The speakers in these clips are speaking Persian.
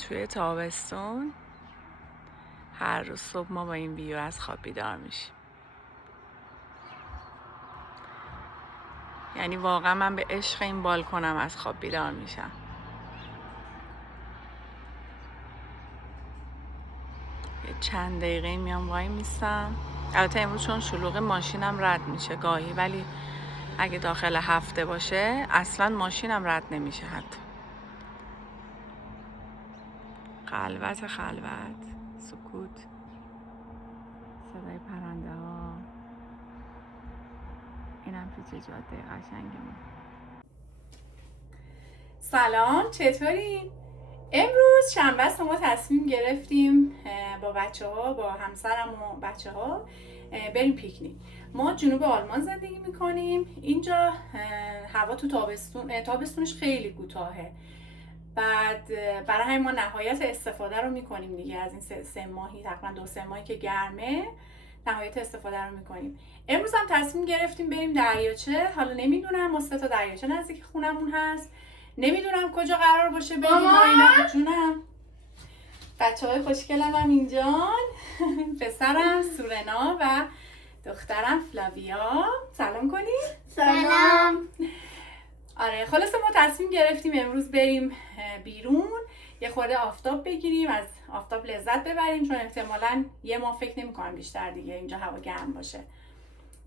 توی تابستون هر روز صبح ما با این ویو از خواب بیدار میشیم. یعنی واقعا من به عشق این بالکنم از خواب بیدار میشم. یه چند دقیقه میام وای میستم. البته امروز چون شلوغ ماشینم رد میشه گاهی، ولی اگه داخل هفته باشه اصلا ماشینم رد نمیشه. حتی خلوت سکوت، صدای پرنده ها. اینم پیچ جاده قشنگمون. سلام، چطورین؟ امروز شنبه است، ما تصمیم گرفتیم با بچه‌ها، با همسرم و بچه‌ها بریم پیکنیک. ما جنوب آلمان زندگی میکنیم. اینجا هوا تو تابستونش خیلی کوتاهه. بعد برای همین ما نهایت استفاده رو میکنیم دیگه از این سه ماهی، تقریبا 2-3 ماهی که گرمه، نهایت استفاده رو میکنیم. امروز هم تصمیم گرفتیم بریم دریاچه. حالا نمیدونم، ما 3 تا دریاچه نزدیک خونمون هست، نمیدونم کجا قرار باشه بریم و اینا. جونم، بچه های خوشگلم هم اینجان پسرم سورنا و دخترم فلاویا. سلام کنید. سلام. آره، خلاصه ما تصمیم گرفتیم امروز بریم بیرون، یه خورده آفتاب بگیریم، از آفتاب لذت ببریم، چون احتمالاً یه ماه فکر نمی‌کنم بیشتر دیگه اینجا هوا گرم باشه.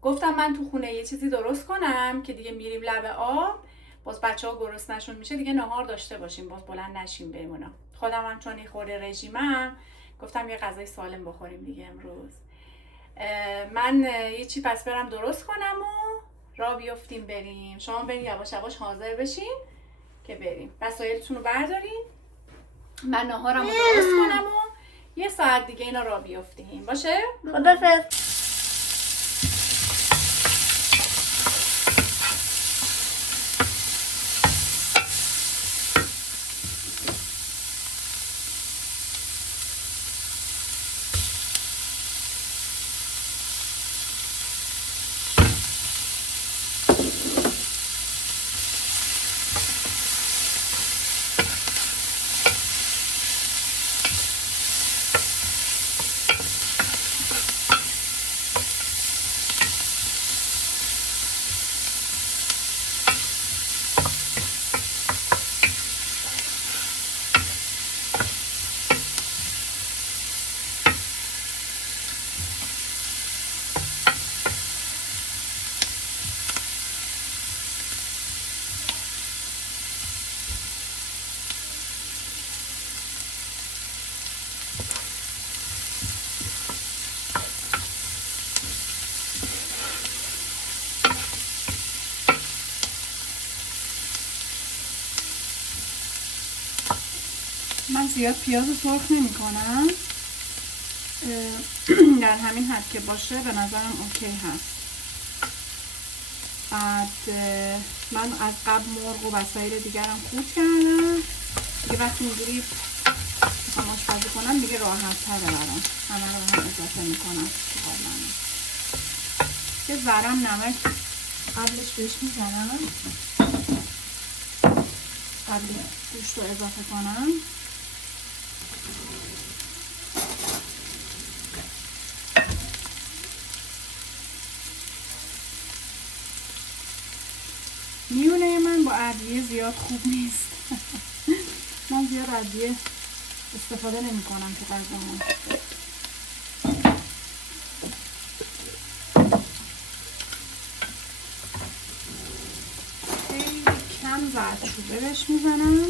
گفتم من تو خونه یه چیزی درست کنم که دیگه میریم لب آب، باز بچه‌ها گرسنه‌شون میشه دیگه، نهار داشته باشیم، باز بلند نشیم بمونم. خودم هم چون یه خورده رژیمم، گفتم یه غذای سالم بخوریم دیگه امروز. من یه چی پس برم درست کنم و راه بیفتیم بریم. شما بریم یواش یواش حاضر بشین که بریم. وسایلتون رو بردارین، من ناهارم رو درست کنم و یه ساعت دیگه اینا راه بیفتیم. باشه؟ خدافظ. من زیاد پیاز رو سرخ نمی کنم، در همین حد که باشه به نظرم اوکی هست. بعد من از قبل مرغ و وسایل دیگرم خورد کردم دیگه، وقتی میگیری میخوام آشپزی کنم دیگه راحت تره برام، همه رو هم اضافه میکنم. یه ذرم نمک قبلش بهش میزنم قبل گوشت رو اضافه کنم. میونه من با ادویه زیاد خوب نیست من زیاد ادویه استفاده نمی کنم تو غذامون. خیلی کم زردچوبه بهش میزنم.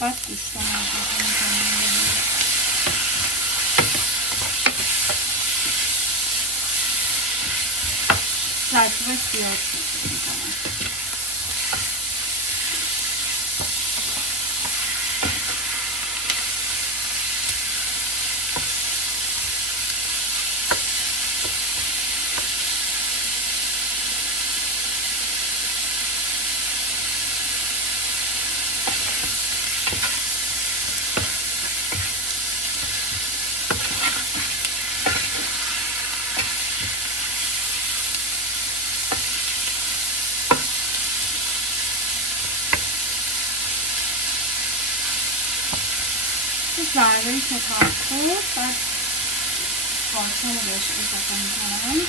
بعد گوشت رو اضافه میکنم. زردچوبه زیاد میکنم. یک ضربه کتاب خود بعد قاشق رو بهش اضافه میکنم.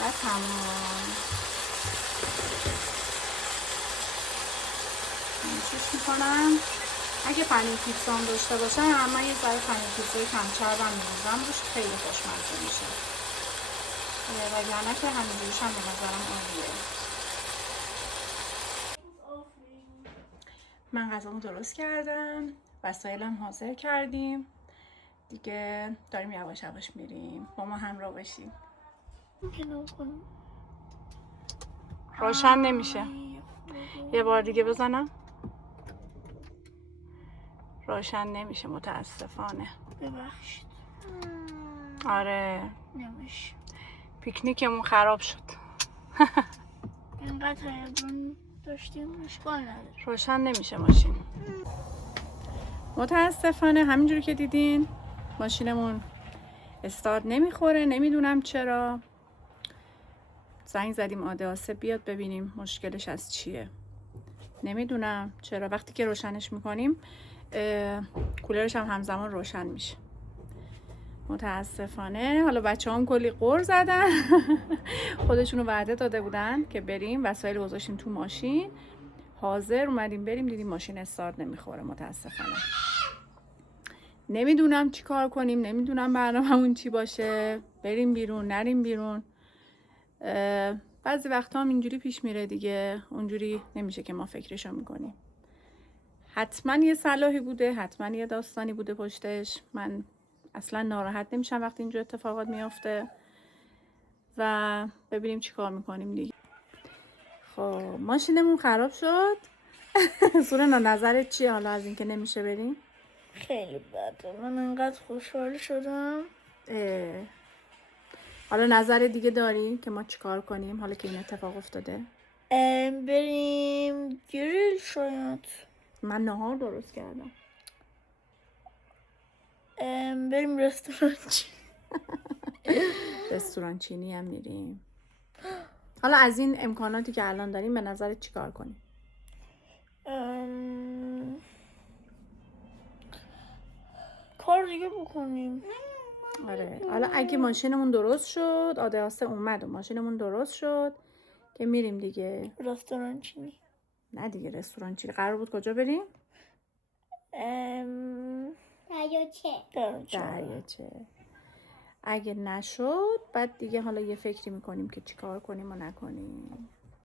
و تمام میشش میکنم. اگه پنیر پیتزا هم داشته باشم اما یه ذره پنیر پیتزای کم چربم می‌ریزم روش، خیلی خوشمزه میشه. وگرنه که همینجوریش هم به نظرم عالیه. من غذامو درست کردم، وسایلم حاضر کردیم دیگه، داریم یواش یواش میریم. با ما همراه باشیم. روشن نمیشه. یه بار دیگه بزنم. روشن نمیشه متاسفانه. ببخشید. آره نمیشه. پیکنیکمون خراب شد. اینقدر هیجان داشتیم اشکال نداره. روشن نمیشه ماشین. متاسفانه همینجوری که دیدین ماشینمون استارت نمیخوره. نمیدونم چرا. زنگ زدیم عاده آسه بیاد ببینیم مشکلش از چیه. نمیدونم چرا وقتی که روشنش میکنیم کولرش هم همزمان روشن میشه. متاسفانه. حالا بچه هم کلی غر زدن. خودشونو وعده داده بودن که بریم، وسایل گذاشتیم تو ماشین، حاضر اومدیم بریم، دیدیم ماشین استارت نمیخوره. متاسفانه نمیدونم چی کار کنیم، نمیدونم برنامه‌مون چی باشه، بریم بیرون نریم بیرون. بعضی وقتا هم اینجوری پیش میره دیگه، اونجوری نمیشه که ما فکرشو میکنیم. حتما یه صلاحی بوده، حتما یه داستانی بوده پشتش. من اصلا ناراحت نمیشم وقتی اینجور اتفاقات میافته و ببینیم چی کار میکنیم دیگه. خب ماشینمون خراب شد. سورنا نظرت چیه حالا از اینکه نمیشه بریم؟ خیلی بده. من انقدر خوشحال شدم. حالا نظر دیگه داری که ما چیکار کنیم حالا که این اتفاق افتاده؟ بریم گریل شاید. من نهار درست کردم. بریم رستوران چینی. رستوران چینی هم میریم. حالا از این امکاناتی که الان داریم به نظرت چیکار کنیم؟ کار دیگه بکنیم. آره حالا اگه ماشینمون درست شد، آدرس اومد و ماشینمون درست شد که میریم دیگه. رستوران چینی. نه دیگه رستوران چی قرار بود کجا بریم؟ دریاچه. اگه نشد بعد دیگه حالا یه فکری میکنیم که چیکار کنیم و نکنیم.